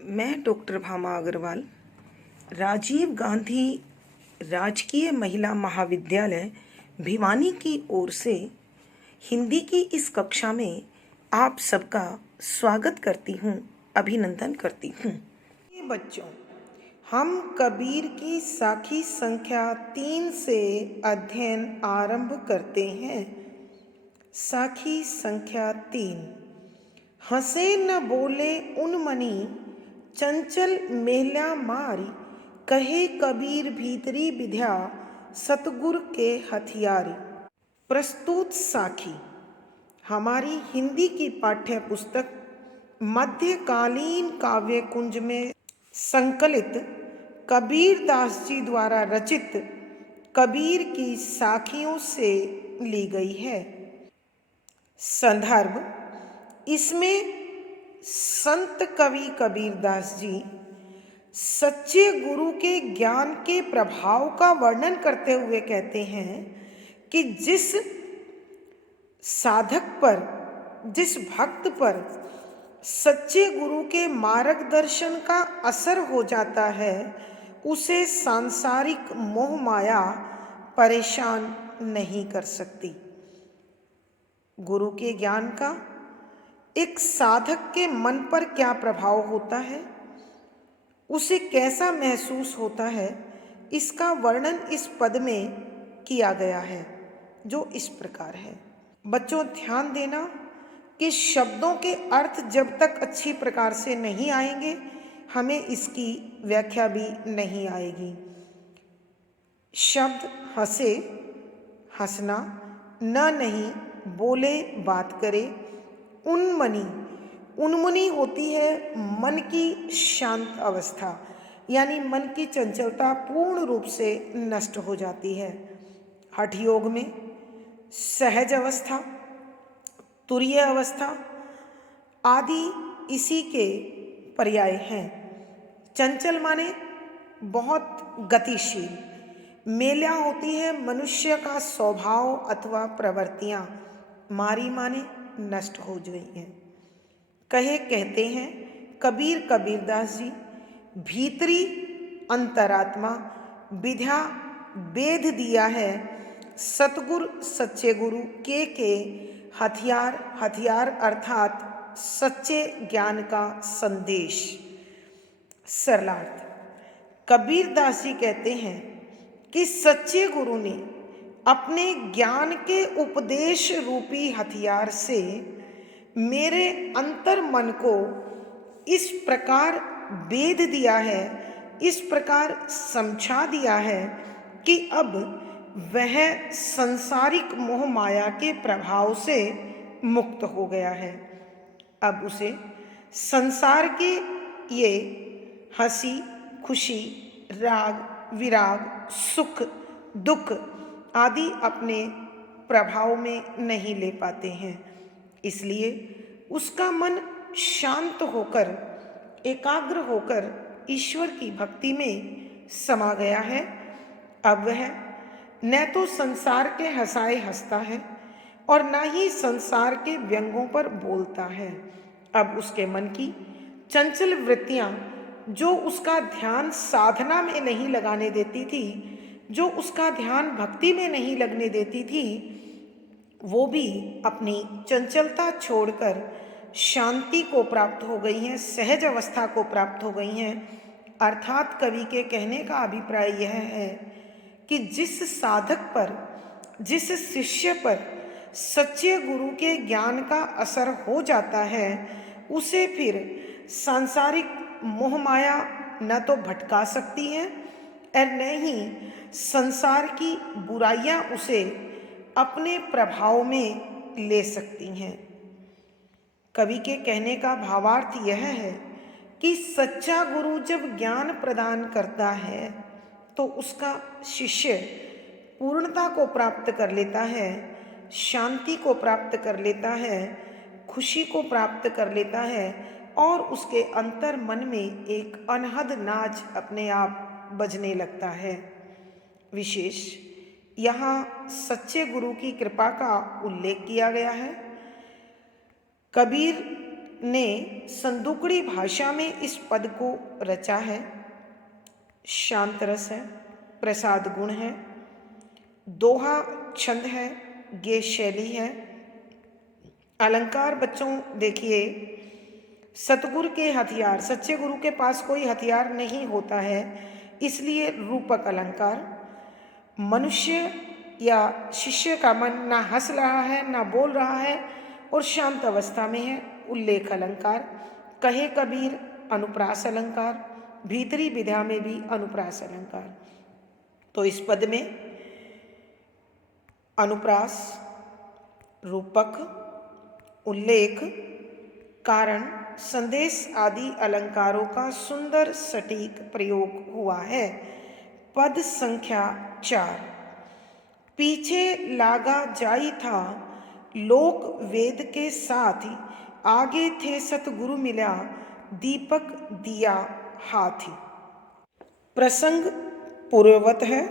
मैं डॉक्टर भामा अग्रवाल राजीव गांधी राजकीय महिला महाविद्यालय भिवानी की ओर से हिंदी की इस कक्षा में आप सबका स्वागत करती हूँ, अभिनंदन करती हूँ। ये बच्चों, हम कबीर की साखी संख्या 3 से अध्ययन आरंभ करते हैं। साखी संख्या 3। हंसे न बोले उन मनी, चंचल मेला मारी, कहे कबीर भीतरी विद्या, सतगुर के हथियारी। प्रस्तुत साखी हमारी हिंदी की पाठ्य पुस्तक मध्यकालीन काव्य कुंज में संकलित कबीर दास जी द्वारा रचित कबीर की साखियों से ली गई है। संदर्भ: इसमें संत कवि कबीरदास जी सच्चे गुरु के ज्ञान के प्रभाव का वर्णन करते हुए कहते हैं कि जिस साधक पर, जिस भक्त पर सच्चे गुरु के मार्गदर्शन का असर हो जाता है, उसे सांसारिक मोह माया परेशान नहीं कर सकती। गुरु के ज्ञान का एक साधक के मन पर क्या प्रभाव होता है, उसे कैसा महसूस होता है, इसका वर्णन इस पद में किया गया है, जो इस प्रकार है। बच्चों, ध्यान देना कि शब्दों के अर्थ जब तक अच्छी प्रकार से नहीं आएंगे, हमें इसकी व्याख्या भी नहीं आएगी। शब्द हंसे, हंसना, न नहीं, बोले, बात करे। उन्मनी, उन्मुनी होती है मन की शांत अवस्था, यानी मन की चंचलता पूर्ण रूप से नष्ट हो जाती है। हठ योग में सहज अवस्था, तुरीय अवस्था आदि इसी के पर्याय हैं। चंचल माने बहुत गतिशील। मेल्या होती है मनुष्य का स्वभाव अथवा प्रवृत्तियाँ। मारी माने नष्ट हो गई हैं। कहे, कहते हैं कबीर कबीरदास जी, भीतरी अंतरात्मा विद्या वेद दिया है, सतगुरु सच्चे गुरु के हथियार, हथियार अर्थात सच्चे ज्ञान का संदेश। सरलार्थ: कबीरदास जी कहते हैं कि सच्चे गुरु ने अपने ज्ञान के उपदेश रूपी हथियार से मेरे अंतर मन को इस प्रकार वेध दिया है, इस प्रकार समझा दिया है कि अब वह संसारिक मोह माया के प्रभाव से मुक्त हो गया है। अब उसे संसार के ये हंसी, खुशी, राग, विराग, सुख, दुख आदि अपने प्रभाव में नहीं ले पाते हैं। इसलिए उसका मन शांत होकर, एकाग्र होकर ईश्वर की भक्ति में समा गया है। अब वह न तो संसार के हंसाए हंसता है और न ही संसार के व्यंगों पर बोलता है। अब उसके मन की चंचल वृत्तियाँ, जो उसका ध्यान साधना में नहीं लगाने देती थी, जो उसका ध्यान भक्ति में नहीं लगने देती थी, वो भी अपनी चंचलता छोड़कर शांति को प्राप्त हो गई हैं, सहज अवस्था को प्राप्त हो गई हैं। अर्थात कवि के कहने का अभिप्राय यह है कि जिस साधक पर, जिस शिष्य पर सच्चे गुरु के ज्ञान का असर हो जाता है, उसे फिर सांसारिक मोह माया न तो भटका सकती है और न ही संसार की बुराइयां उसे अपने प्रभाव में ले सकती हैं। कवि के कहने का भावार्थ यह है कि सच्चा गुरु जब ज्ञान प्रदान करता है तो उसका शिष्य पूर्णता को प्राप्त कर लेता है, शांति को प्राप्त कर लेता है, खुशी को प्राप्त कर लेता है और उसके अंतर मन में एक अनहद नाच अपने आप बजने लगता है। विशेष यहाँ सच्चे गुरु की कृपा का उल्लेख किया गया है। कबीर ने संदूकड़ी भाषा में इस पद को रचा है। शांत रस है, प्रसाद गुण है, दोहा छंद है, गेय शैली है। अलंकार बच्चों देखिए, सतगुरु के हथियार, सच्चे गुरु के पास कोई हथियार नहीं होता है, इसलिए रूपक अलंकार। मनुष्य या शिष्य का मन ना हंस रहा है ना बोल रहा है और शांत अवस्था में है, उल्लेख अलंकार। कहे कबीर अनुप्रास अलंकार, भीतरी विधा में भी अनुप्रास अलंकार। तो इस पद में अनुप्रास, रूपक, उल्लेख, कारण, संदेश आदि अलंकारों का सुंदर सटीक प्रयोग हुआ है। पद संख्या 4। पीछे लागा जाई था, लोक वेद के साथ आगे थे सतगुरु मिला, दीपक दिया हाथी। प्रसंग पूर्ववत है।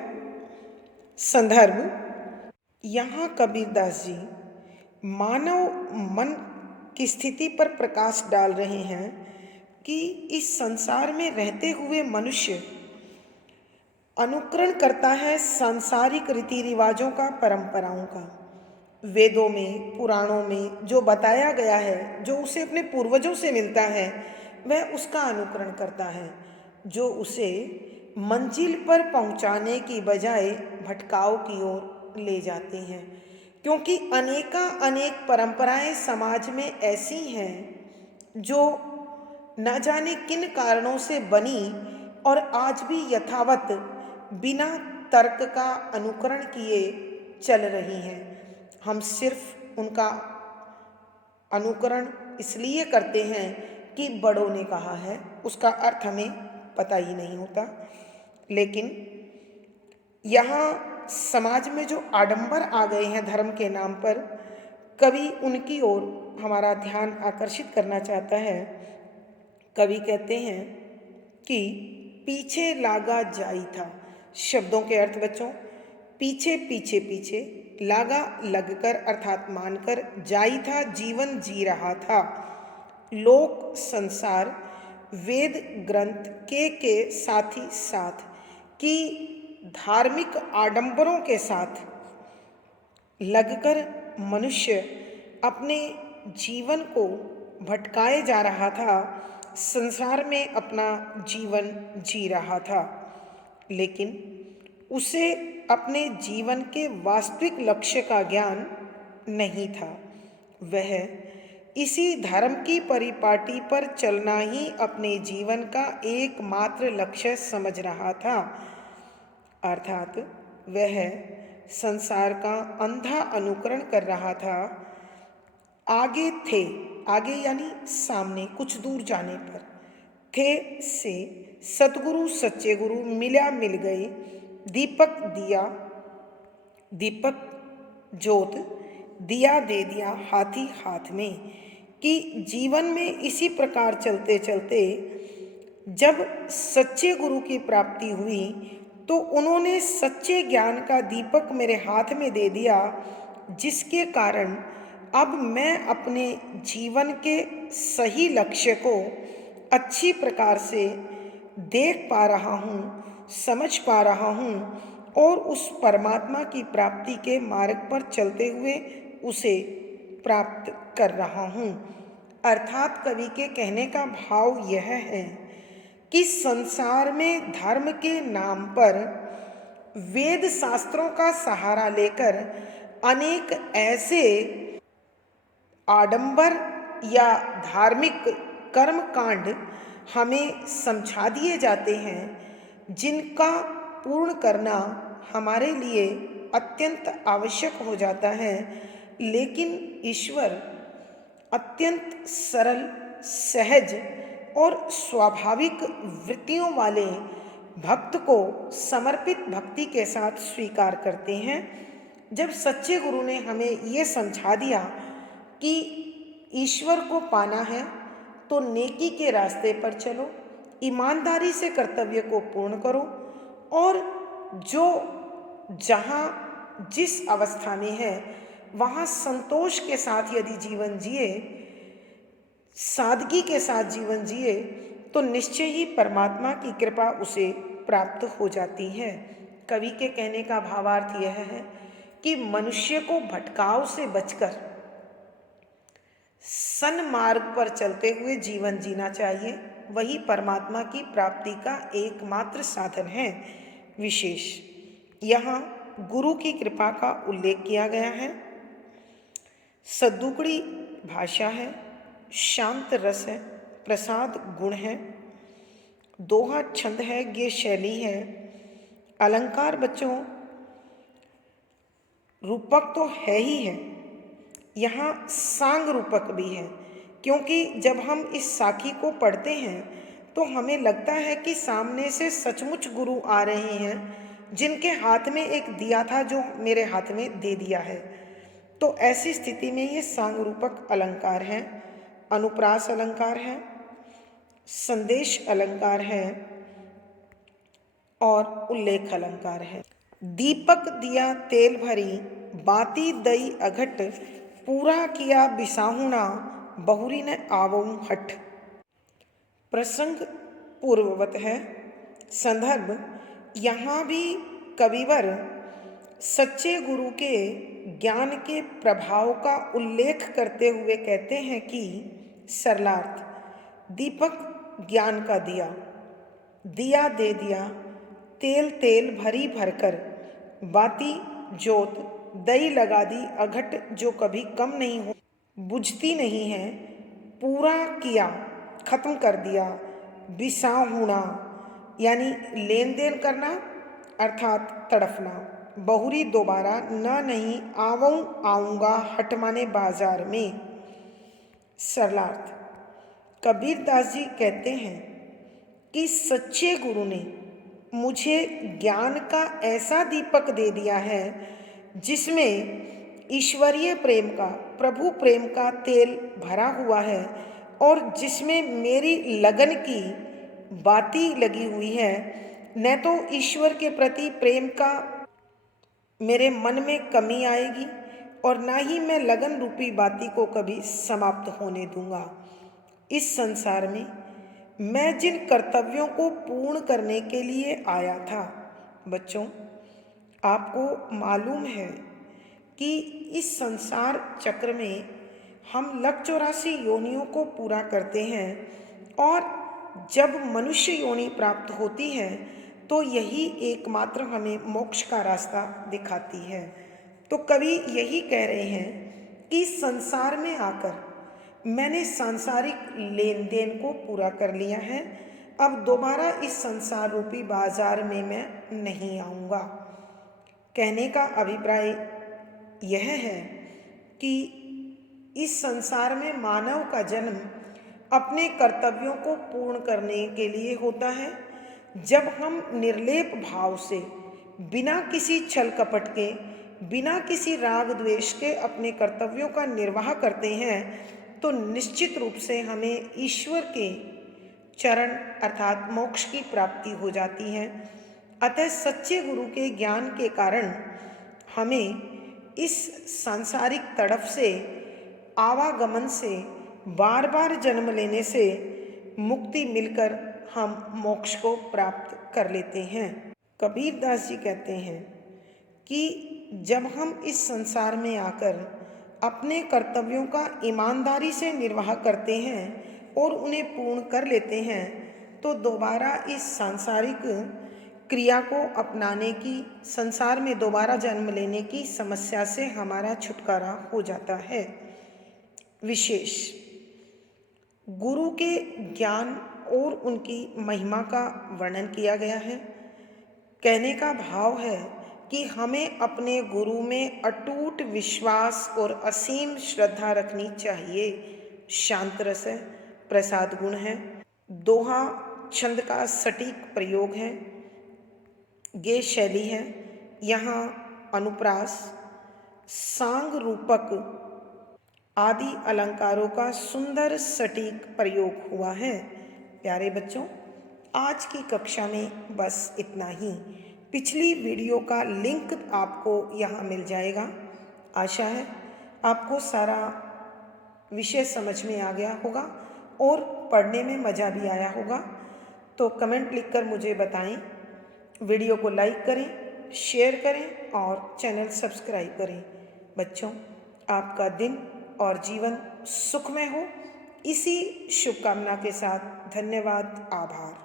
संदर्भ, यहाँ कबीरदास जी मानव मन की स्थिति पर प्रकाश डाल रहे हैं कि इस संसार में रहते हुए मनुष्य अनुकरण करता है सांसारिक रीति रिवाजों का, परंपराओं का। वेदों में, पुराणों में जो बताया गया है, जो उसे अपने पूर्वजों से मिलता है, वह उसका अनुकरण करता है, जो उसे मंजिल पर पहुंचाने की बजाय भटकाव की ओर ले जाते हैं। क्योंकि अनेक परंपराएं समाज में ऐसी हैं जो न जाने किन कारणों से बनी और आज भी यथावत बिना तर्क का अनुकरण किए चल रही हैं। हम सिर्फ उनका अनुकरण इसलिए करते हैं कि बड़ों ने कहा है, उसका अर्थ हमें पता ही नहीं होता। लेकिन यहाँ समाज में जो आडंबर आ गए हैं धर्म के नाम पर, कवि उनकी ओर हमारा ध्यान आकर्षित करना चाहता है। कवि कहते हैं कि पीछे लागा जाई था। शब्दों के अर्थ बच्चों, पीछे पीछे पीछे, लागा लगकर अर्थात मानकर, जाई था जीवन जी रहा था, लोक संसार वेद ग्रंथ के साथ ही साथ कि धार्मिक आडंबरों के साथ लगकर मनुष्य अपने जीवन को भटकाए जा रहा था, संसार में अपना जीवन जी रहा था, लेकिन उसे अपने जीवन के वास्तविक लक्ष्य का ज्ञान नहीं था। वह इसी धर्म की परिपाटी पर चलना ही अपने जीवन का एकमात्र लक्ष्य समझ रहा था, अर्थात वह संसार का अंधा अनुकरण कर रहा था। आगे थे, आगे यानी सामने, कुछ दूर जाने पर, थे से सतगुरु सच्चे गुरु मिल गए, दीपक दिया, दीपक ज्योत दिया दे दिया हाथी हाथ में। कि जीवन में इसी प्रकार चलते चलते जब सच्चे गुरु की प्राप्ति हुई तो उन्होंने सच्चे ज्ञान का दीपक मेरे हाथ में दे दिया, जिसके कारण अब मैं अपने जीवन के सही लक्ष्य को अच्छी प्रकार से देख पा रहा हूँ, समझ पा रहा हूँ और उस परमात्मा की प्राप्ति के मार्ग पर चलते हुए उसे प्राप्त कर रहा हूँ। अर्थात कवि के कहने का भाव यह है कि संसार में धर्म के नाम पर वेद शास्त्रों का सहारा लेकर अनेक ऐसे आडंबर या धार्मिक कर्म कांड हमें समझा दिए जाते हैं, जिनका पूर्ण करना हमारे लिए अत्यंत आवश्यक हो जाता है। लेकिन ईश्वर अत्यंत सरल, सहज और स्वाभाविक वृत्तियों वाले भक्त को समर्पित भक्ति के साथ स्वीकार करते हैं। जब सच्चे गुरु ने हमें ये समझा दिया कि ईश्वर को पाना है तो नेकी के रास्ते पर चलो, ईमानदारी से कर्तव्य को पूर्ण करो और जो जहाँ जिस अवस्था में है वहाँ संतोष के साथ यदि जीवन जिए, सादगी के साथ जीवन जिए तो निश्चय ही परमात्मा की कृपा उसे प्राप्त हो जाती है। कवि के कहने का भावार्थ यह है कि मनुष्य को भटकाव से बचकर सन्मार्ग पर चलते हुए जीवन जीना चाहिए। वही परमात्मा की प्राप्ति का एकमात्र साधन है। विशेष यहाँ गुरु की कृपा का उल्लेख किया गया है। सद्दुकड़ी भाषा है, शांत रस है, प्रसाद गुण है, दोहा छंद है, गे शैली है। अलंकार बच्चों रूपक तो है ही है, यहाँ सांग रूपक भी है, क्योंकि जब हम इस साखी को पढ़ते हैं तो हमें लगता है कि सामने से सचमुच गुरु आ रहे हैं, जिनके हाथ में एक दिया था जो मेरे हाथ में दे दिया है। तो ऐसी स्थिति में ये सांग रूपक अलंकार है, अनुप्रास अलंकार है, संदेश अलंकार है और उल्लेख अलंकार है। दीपक दिया तेल भरी, बाती दई अघट, पूरा किया बिसाहुणा, बहुरी न आवऊं हठ। प्रसंग पूर्ववत है। संदर्भ यहाँ भी कविवर सच्चे गुरु के ज्ञान के प्रभाव का उल्लेख करते हुए कहते हैं कि सरलार्थ, दीपक ज्ञान का दिया, दिया दे दिया, तेल तेल भरी भरकर, बाती जोत दई लगा दी अघट जो कभी कम नहीं हो बुझती नहीं है, पूरा किया खत्म कर दिया, बिसाहुणा यानी लेन देन करना अर्थात तड़फना, बहुरी दोबारा न नहीं आवऊं आऊँगा, हट माने बाजार में। सरलार्थ, कबीर दास जी कहते हैं कि सच्चे गुरु ने मुझे ज्ञान का ऐसा दीपक दे दिया है जिसमें ईश्वरीय प्रेम का, प्रभु प्रेम का तेल भरा हुआ है और जिसमें मेरी लगन की बाती लगी हुई है। न तो ईश्वर के प्रति प्रेम का मेरे मन में कमी आएगी और ना ही मैं लगन रूपी बाती को कभी समाप्त होने दूंगा। इस संसार में मैं जिन कर्तव्यों को पूर्ण करने के लिए आया था, बच्चों आपको मालूम है कि इस संसार चक्र में हम 184 योनियों को पूरा करते हैं और जब मनुष्य योनि प्राप्त होती है तो यही एकमात्र हमें मोक्ष का रास्ता दिखाती है। तो कवि यही कह रहे हैं कि संसार में आकर मैंने सांसारिक लेन देन को पूरा कर लिया है, अब दोबारा इस संसार रूपी बाजार में मैं नहीं आऊँगा। कहने का अभिप्राय यह है कि इस संसार में मानव का जन्म अपने कर्तव्यों को पूर्ण करने के लिए होता है। जब हम निर्लेप भाव से, बिना किसी छल कपट के, बिना किसी राग द्वेष के अपने कर्तव्यों का निर्वाह करते हैं तो निश्चित रूप से हमें ईश्वर के चरण अर्थात मोक्ष की प्राप्ति हो जाती है। अतः सच्चे गुरु के ज्ञान के कारण हमें इस सांसारिक तड़फ से, आवागमन से, बार बार जन्म लेने से मुक्ति मिलकर हम मोक्ष को प्राप्त कर लेते हैं। कबीर दास जी कहते हैं कि जब हम इस संसार में आकर अपने कर्तव्यों का ईमानदारी से निर्वाह करते हैं और उन्हें पूर्ण कर लेते हैं तो दोबारा इस सांसारिक क्रिया को अपनाने की, संसार में दोबारा जन्म लेने की समस्या से हमारा छुटकारा हो जाता है। विशेष गुरु के ज्ञान और उनकी महिमा का वर्णन किया गया है। कहने का भाव है कि हमें अपने गुरु में अटूट विश्वास और असीम श्रद्धा रखनी चाहिए। शांत रस है, प्रसाद गुण है, दोहा छंद का सटीक प्रयोग है, गे शैली है, यहाँ अनुप्रास, सांग रूपक आदि अलंकारों का सुंदर सटीक प्रयोग हुआ है। प्यारे बच्चों, आज की कक्षा में बस इतना ही। पिछली वीडियो का लिंक आपको यहाँ मिल जाएगा। आशा है आपको सारा विषय समझ में आ गया होगा। और पढ़ने में मज़ा भी आया होगा। तो कमेंट लिखकर मुझे बताएं। वीडियो को लाइक करें, शेयर करें और चैनल सब्सक्राइब करें। बच्चों, आपका दिन और जीवन सुखमय हो, इसी शुभकामना के साथ धन्यवाद, आभार।